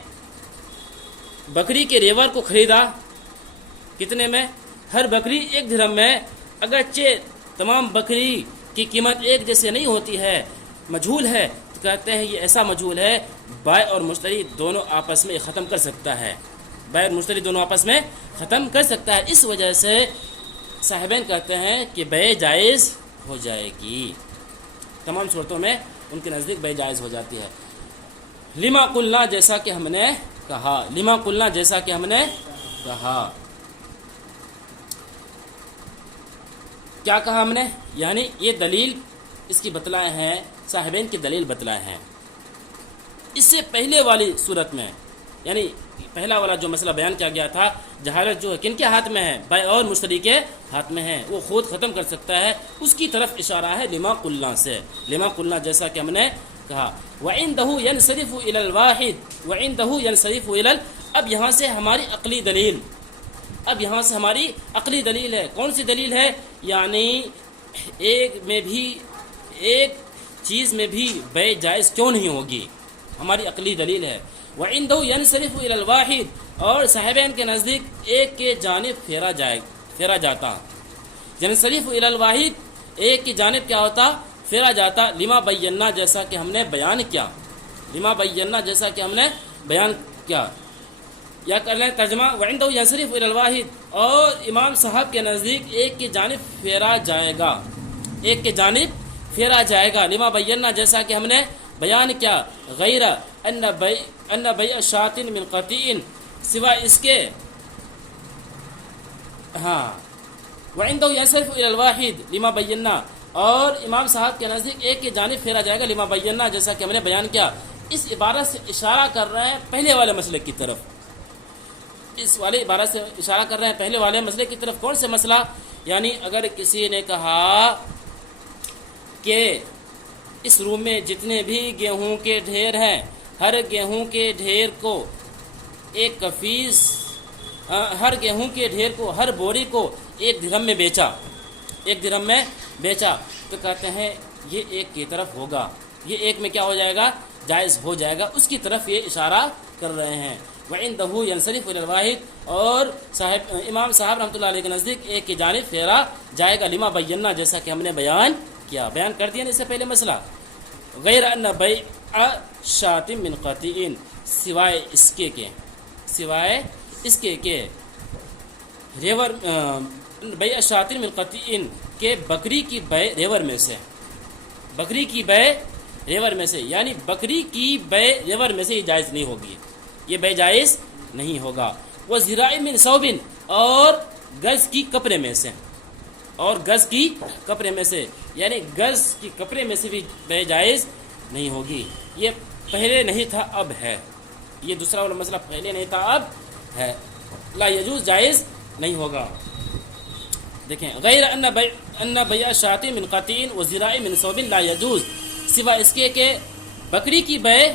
بکری کے ریور کو خریدا کتنے میں؟ ہر بکری 1 درہم میں، اگرچہ تمام بکری کی قیمت ایک جیسے نہیں ہوتی ہے، مجہول ہے، تو کہتے ہیں یہ ایسا مجہول ہے بائع اور مشتری دونوں آپس میں ختم کر سکتا ہے، بائع اور مشتری دونوں آپس میں ختم کر سکتا ہے. اس وجہ سے صاحبین کہتے ہیں کہ بے جائز ہو جائے گی. تمام صورتوں میں ان کے نزدیک بے جائز ہو جاتی ہے. لما قلنا، جیسا کہ ہم نے کہا، لما قلنا، جیسا کہ ہم نے کہا. کیا کہا ہم نے؟ یعنی یہ دلیل اس کی بتلائے ہیں صاحبین کی دلیل بتلائے ہیں. اس سے پہلے والی صورت میں یعنی پہلا والا جو مسئلہ بیان کیا گیا تھا، جہالت جو ہے کن کے ہاتھ میں ہے؟ بائع اور مشتری کے ہاتھ میں ہے، وہ خود ختم کر سکتا ہے. اس کی طرف اشارہ ہے لما قلنا سے. لما قلنا جیسا کہ ہم نے کہا وعنده ينصرف الى الواحد وعنده ينصرف الى اب یہاں سے ہماری عقلی دلیل، اب یہاں سے ہماری عقلی دلیل ہے. کون سی دلیل ہے؟ یعنی ایک چیز میں بھی بیع جائز کیوں نہیں ہوگی، ہماری عقلی دلیل ہے. وعنده ينصرف الى الواحد اور صاحبین کے نزدیک ایک کے جانب پھیرا جاتا. ينصرف الى الواحد ایک کی جانب کیا ہوتا؟ پھیرا جاتا. لما بینا جیسا کہ ہم نے بیان کیا، لما بینا جیسا کہ ہم نے بیان کیا. یا کر لیں ترجمہ وعنده ينصرف الى الواحد اور امام صاحب کے نزدیک ایک کی جانب پھیرا جائے گا، ایک کی جانب پھیرا جائے گا. لما بینا جیسا کہ ہم نے بیان کیا. غیر ان بیع شاۃ من قطیع سوائے اس کے وعنده ينصرف الى الواحد لما بینا اور امام صاحب کے نزدیک ایک کی جانب پھیرا جائے گا. لما بینا جیسا کہ ہم نے بیان کیا. اس عبارت سے اشارہ کر رہے ہیں پہلے والے مسئلے کی طرف، اس والے عبارت سے اشارہ کر رہے ہیں پہلے والے مسئلے کی طرف. کون سے مسئلہ؟ یعنی اگر کسی نے کہا کہ اس روم میں جتنے بھی گیہوں کے ڈھیر ہیں، ہر گیہوں کے ڈھیر کو ایک کفیس، ہر گیہوں کے ڈھیر کو، ہر بوری کو 1 درہم میں بیچا، 1 درہم میں بیچا، تو کہتے ہیں یہ ایک کی طرف ہوگا، یہ ایک میں کیا ہو جائے گا؟ جائز ہو جائے گا. اس کی طرف یہ اشارہ کر رہے ہیں. وعنده ينصرف الى الواحد اور امام صاحب رحمۃ اللہ علیہ کے نزدیک ایک کی جانب پھیرا جائے گا. لما بینا جیسا کہ ہم نے بیان کیا، بیان کر دیا نا اس سے پہلے مسئلہ. غیر ان بیع شاۃ من قطیع سوائے اس کے کہ ریور بیع شاۃ من قطیع کہ بکری کی بیع ریور میں سے، بکری کی بیع ریور میں سے، یعنی بکری کی بیع ریور میں سے یہ جائز نہیں ہوگی، یہ بیع جائز نہیں ہوگا. وہ ذراع من ثوب اور گز کی کپڑے میں سے، اور گز کی کپڑے میں سے، یعنی گز کی کپڑے میں سے بھی بیع جائز نہیں ہوگی. یہ پہلے نہیں تھا اب ہے، یہ دوسرا والا مسئلہ پہلے نہیں تھا اب ہے. لا یجوز جائز نہیں ہوگا. دیکھیں غیر ان بیع شاۃ من قطیع و ذراع من ثوب لا یجوز سوائے اس کے کہ بکری کی بیع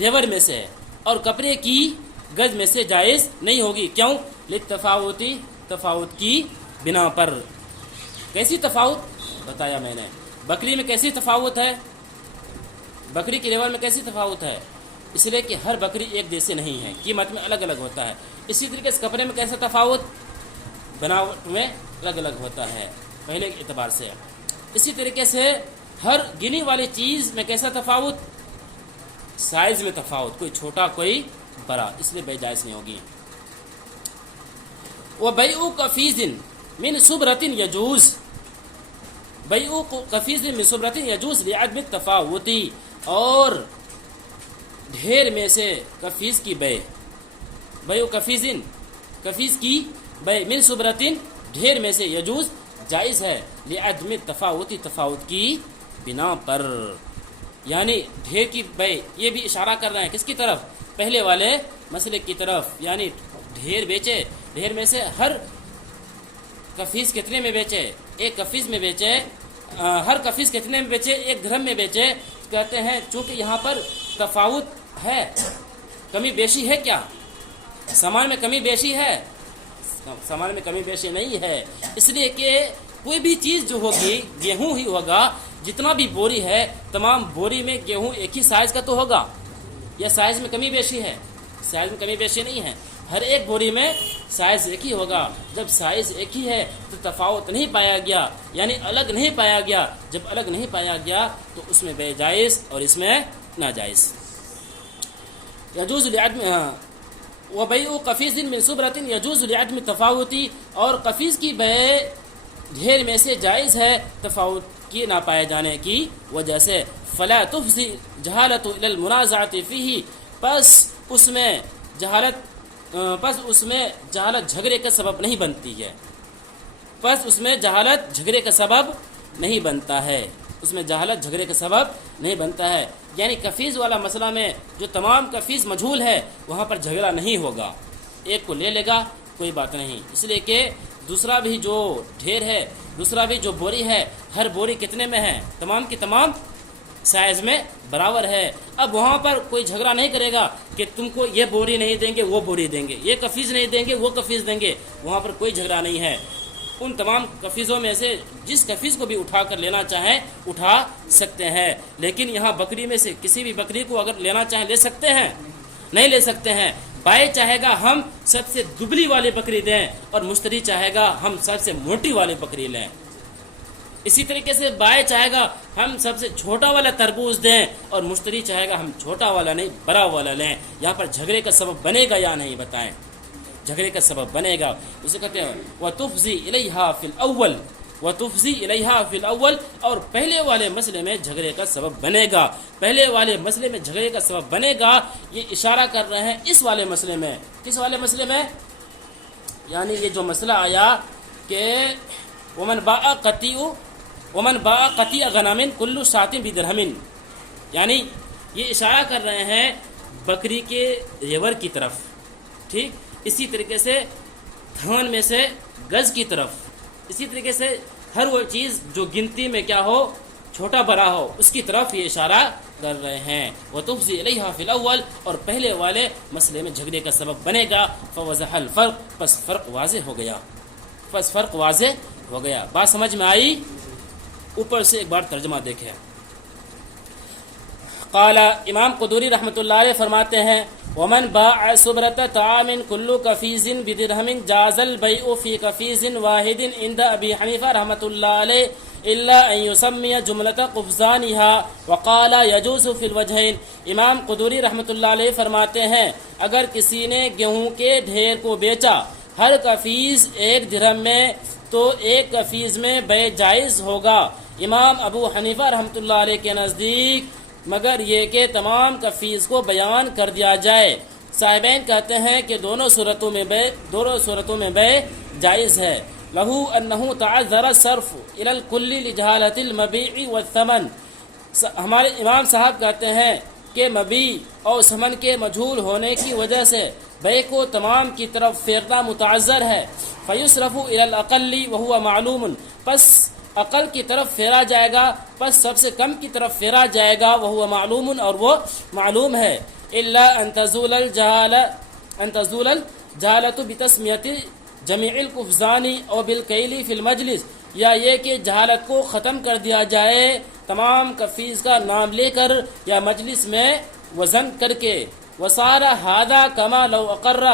ریور میں سے اور کپڑے کی گز میں سے جائز نہیں ہوگی. کیوں؟ تفاوت کی بنا پر. کیسی تفاوت؟ بتایا میں نے. بکری میں کیسی تفاوت ہے؟ بکری کی ریور میں کیسی تفاوت ہے؟ اس لیے کہ ہر بکری ایک جیسے نہیں ہے، قیمت میں الگ الگ ہوتا ہے. اسی طریقے سے کپڑے میں کیسا تفاوت؟ بناوٹ میں الگ الگ ہوتا ہے پہلے کے اعتبار سے. اسی طریقے سے ہر گنی والی چیز میں کیسا تفاوت؟ سائز میں تفاوت، کوئی چھوٹا کوئی بڑا، اس لیے بیع جائز نہیں ہوگی. وَبَيْعُ قَفِيزٍ مِنْ صُبْرَةٍ يَجُوزُ بَيْعُ قَفِيزٍ مِنْ صُبْرَةٍ يَجُوزُ لِعَدْمِ التَّفَاوُتِ اور ڈھیر میں سے کفیز کی بیع، بیع قفیزٍ کفیز کی بیع من صبرتن ڈھیر میں سے یجوز جائز ہے، لعدم التفاوت تفاوت کی بنا پر. یعنی ڈھیر کی بیع، یہ بھی اشارہ کر رہے ہیں کس کی طرف؟ پہلے والے مسئلے کی طرف. یعنی ڈھیر بیچے، ڈھیر میں سے ہر کفیز کتنے میں بیچے؟ 1 کفیز میں بیچے. ہر کفیز کتنے میں بیچے؟ 1 درہم میں بیچے. کہتے ہیں چونکہ یہاں پر تفاوت ہے، کمی بیشی ہے. کیا سامان میں کمی بیشی ہے؟ سامان میں کمی بیشی نہیں ہے. اس لیے کہ کوئی بھی چیز جو ہوگی گیہوں ہی ہوگا، جتنا بھی بوری ہے تمام بوری میں گیہوں ایک ہی سائز کا تو ہوگا، یا سائز میں کمی بیشی ہے؟ سائز میں کمی بیشی نہیں ہے، ہر ایک بوری میں سائز ایک ہی ہوگا. جب سائز ایک ہی ہے تو تفاوت نہیں پایا گیا، یعنی الگ نہیں پایا گیا. جب الگ نہیں پایا گیا تو اس میں بیع جائز اور اس میں ناجائز. یجوز لعدم وبیع قفیز من صبرۃ یجوز لعدم التفاوت اور قفیز کی بیع ڈھیر میں سے جائز ہے تفاوت کی نہ پائے جانے کی وجہ سے. فلا تفضي جہالت الى المنازعۃ فیہ پس اس میں جہالت جھگڑے کا سبب نہیں بنتی ہے، پس اس میں جہالت جھگڑے کا سبب نہیں بنتا ہے. اس میں جہالت جھگڑے کا سبب نہیں بنتا ہے. یعنی کفیز والا مسئلہ میں جو تمام کفیز مجہول ہے وہاں پر جھگڑا نہیں ہوگا. ایک کو لے لے گا کوئی بات نہیں، اس لیے کہ دوسرا بھی جو ڈھیر ہے، دوسرا بھی جو بوری ہے، ہر بوری کتنے میں ہے؟ تمام کی تمام سائز میں برابر ہے. اب وہاں پر کوئی جھگڑا نہیں کرے گا کہ تم کو یہ بوری نہیں دیں گے وہ بوری دیں گے، یہ کفیز نہیں دیں گے وہ کفیز دیں گے. وہاں پر کوئی جھگڑا نہیں ہے. ان تمام کفیزوں میں سے جس کفیز کو بھی اٹھا کر لینا چاہیں اٹھا سکتے ہیں. لیکن یہاں بکری میں سے کسی بھی بکری کو اگر لینا چاہیں لے سکتے ہیں؟ نہیں لے سکتے ہیں. بائیں چاہے گا ہم سب سے دبلی والی بکری دیں اور مشتری چاہے گا ہم سب سے موٹی والی بکری لیں. اسی طریقے سے بائیں چاہے گا ہم سب سے چھوٹا والا تربوز دیں اور مشتری چاہے گا ہم چھوٹا والا نہیں بڑا والا لیں. یہاں پر جھگڑے کا سبب بنے گا یا نہیں بتائیں؟ جھگڑے کا سبب بنے گا. اسے کہتے ہیں وَتُفْزِي إِلَيْهَا فِي الْأَوَّلِ وَتُفْزِي إِلَيْهَا فِي الْأَوَّلِ. اور پہلے والے مسئلے میں جھگڑے کا سبب بنے گا. پہلے والے مسئلے میں جھگڑے کا سبب بنے گا. یہ اشارہ کر رہے ہیں اس والے مسئلے میں. کس والے مسئلے میں؟ یعنی یہ جو مسئلہ آیا کہ وَمَنْ بَاءَ قَطِيعَ غَنَمٍ كُلُّ شَاةٍ بِدِرْهَمٍ. یعنی یہ اشارہ کر رہے ہیں بکری کے ریور کی طرف. ٹھیک، اسی طریقے سے دھان میں سے گز کی طرف، اسی طریقے سے ہر وہ چیز جو گنتی میں کیا ہو، چھوٹا بڑا ہو، اس کی طرف یہ اشارہ کر رہے ہیں. وَتُفْزِي إِلَيْهَا فِي الْأَوَّلِ. اور پہلے والے مسئلے میں جھگڑے کا سبب بنے گا. فَوَضَحَ الْفَرْقِ. پس فرق واضح ہو گیا. پس فرق واضح ہو گیا. بات سمجھ میں آئی؟ اوپر سے ایک بار ترجمہ دیکھیں. قال امام قدوری رحمۃ اللہ علیہ فرماتے ہیں ومن باع صبرۃ طعام كل كفيز بدرهم جاز البيع في كفيز واحد عند ابي حنیفہ رحمۃ اللہ علیہ الا ان يسمي جملة قفزانها وقال يجوز في الوجهين. امام قدوری رحمۃ اللہ علیہ فرماتے ہیں اگر کسی نے گیہوں کے ڈھیر کو بیچا ہر کفیز 1 درہم میں تو 1 کفیز میں بیع جائز ہوگا. امام ابو حنیفہ رحمۃ اللہ علیہ کے نزدیک مگر یہ کہ تمام کفیز کو بیان کر دیا جائے. صاحبین کہتے ہیں کہ دونوں صورتوں میں بیع جائز ہے. لہو انہ تعذر الصرف الی الکل لجہالۃ المبیع والثمن. ہمارے امام صاحب کہتے ہیں کہ مبیع اور ثمن کے مجہول ہونے کی وجہ سے بیع کو تمام کی طرف پھیرنا متعذر ہے. فیصرف الی الاقل وهو معلوم. پس عقل کی طرف پھیرا جائے گا، پس سب سے کم کی طرف پھیرا جائے گا. وہ معلوم، اور وہ معلوم ہے. الا ان تزول الجہالۃ بتسمیۃ جمیع القفزان او بالکیل فی المجلس. یا یہ کہ جہالت کو ختم کر دیا جائے تمام کفیز کا نام لے کر یا مجلس میں وزن کر کے. وصار ھذا کما لو اقر.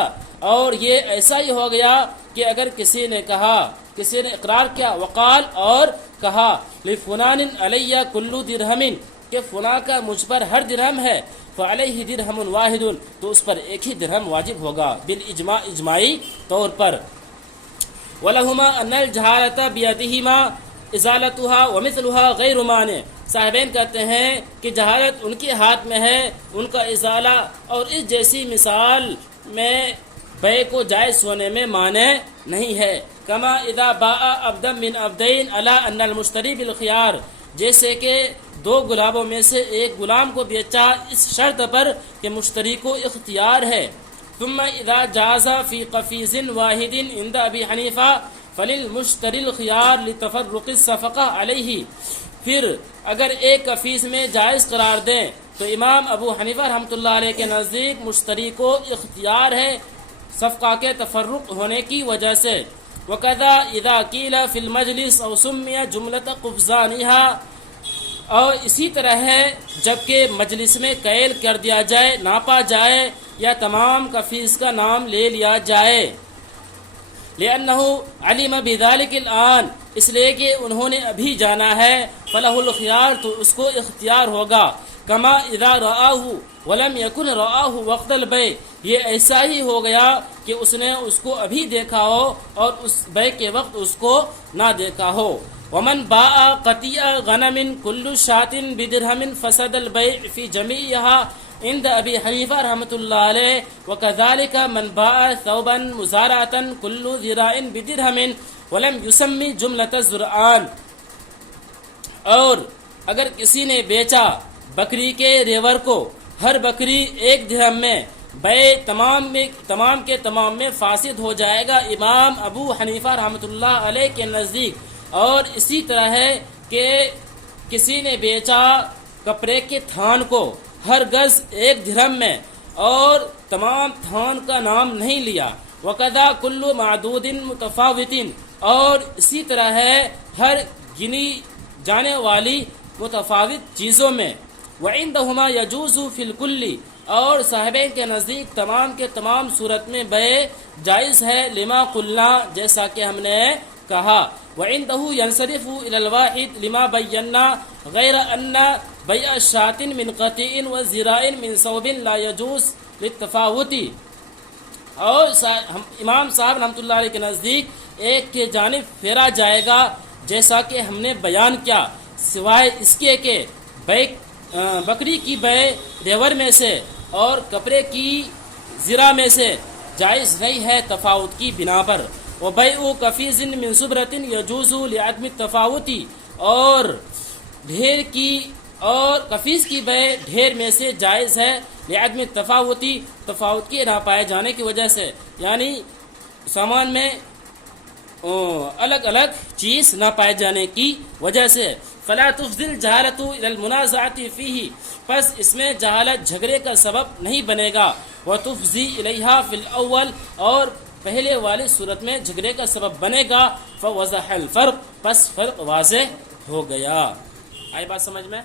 اور یہ ایسا ہی ہو گیا کہ اگر کسی نے کہا، کسی نے اقرار کیا، وقال اور کہا لفلان علیہ کل درہم کہ فلاں کا مجھ پر ہر درہم ہے، فعلیہ درہم واحد تو اس پر ایک ہی درہم واجب ہوگا بالاجماع، اجماعی طور پر. ولہما ان الجہالۃ بیدہما ازالتها ومثلها غیر مانع. صاحبین کہتے ہیں کہ جہالت ان کے ہاتھ میں ہے، ان کا ازالہ اور اس جیسی مثال میں بیع کو جائز ہونے میں مانع نہیں ہے. کما اذا باع عبدا من عبدین علی ان المشتری بالخیار. جیسے کہ 2 غلاموں میں سے ایک غلام کو بیچا اس شرط پر کہ مشتری کو اختیار ہے. ثم اذا جاز فی قفیز واحد عند ابی حنیفہ فللمشتری الخیار لتفرق الصفقہ علیہ. پھر اگر ایک کفیز میں جائز قرار دیں تو امام ابو حنیفہ رحمۃ اللہ علیہ کے نزدیک مشتری کو اختیار ہے صفقہ کے تفرق ہونے کی وجہ سے. وَكَذَا إِذَا قِيلَ فِي الْمَجْلِسِ أَوْ سُمِّيَ جُمْلَةَ قُفْزَانِهَا. اور اسی طرح ہے جبکہ مجلس میں کیل کر دیا جائے، ناپا جائے یا تمام کفیز کا نام لے لیا جائے. لِأَنَّهُ عَلِمَ بِذَلِكَ الْآن. اس لیے کہ انہوں نے ابھی جانا ہے. فَلَهُ الْخِيَارُ تو اس کو اختیار ہوگا. کما اذا رآہ ولم یکن رآہ وقت البیع. یہ ایسا ہی ہو گیا کہ اس نے اس کو ابھی دیکھا ہو اور اس بیع کے وقت اس کو نہ دیکھا ہو. ومن باع قطیع غنم کل شاۃ بدرہم فسد البیع فی جمیعها عند ابی حنیفہ رحمۃ اللہ علیہ. وکذالک من باع ثوبا مزارعۃ کل ذراع بدرہم ولم یسمی جملۃ الزرعان. اور اگر کسی نے بیچا بکری کے ریور کو ہر بکری 1 درہم میں، بے تمام کے تمام میں فاسد ہو جائے گا امام ابو حنیفہ رحمۃ اللہ علیہ کے نزدیک۔ اور اسی طرح ہے کہ کسی نے بیچا کپڑے کے تھان کو ہر گز 1 درہم میں اور تمام تھان کا نام نہیں لیا، وَقَذَا كُلُّ مَعْدُودٍ مُتَفَاوِتٍ، اور اسی طرح ہے ہر گنی جانے والی متفاوت چیزوں میں، وَعِنْدَهُمَا يَجُوزُ فِي الْكُلِّ، اور صاحبین کے نزدیک تمام کے تمام صورت میں بیع جائز ہے، لما قلنا، جیسا کہ ہم نے کہا، وَعِنْدَهُ يَنْصَرِفُ إِلَى الْوَاحِدِ لما بینا غیر ان بیع شاۃ من قطیع وزراء من ثوب لا يجوز للتفاوت، اور امام صاحب رحمۃ اللہ علیہ کے نزدیک ایک کے جانب پھیرا جائے گا جیسا کہ ہم نے بیان کیا، سوائے اس کے کہ بکری کی بیع ریور میں سے اور کپڑے کی زرہ میں سے جائز نہیں ہے تفاوت کی بنا پر۔ وَبَيْعُ كَفِيزٍ مِّن سُبْرَةٍ يَجُوزُ لِعَدْمِ التَّفَاوُتِ، اور کفیز کی بیع ڈھیر میں سے جائز ہے لعدم التفاوت، تفاوت کے نہ پائے جانے کی وجہ سے، یعنی سامان میں الگ الگ چیز نہ پائے جانے کی وجہ سے۔ فلا تفضي الجہالة الى المنازعة فيه، پس اس میں جہالت جھگڑے کا سبب نہیں بنے گا، وتفضي الیها في الاول، اور پہلے والی صورت میں جھگڑے کا سبب بنے گا، فوضح الفرق، پس فرق واضح ہو گیا۔ آئی بات سمجھ میں؟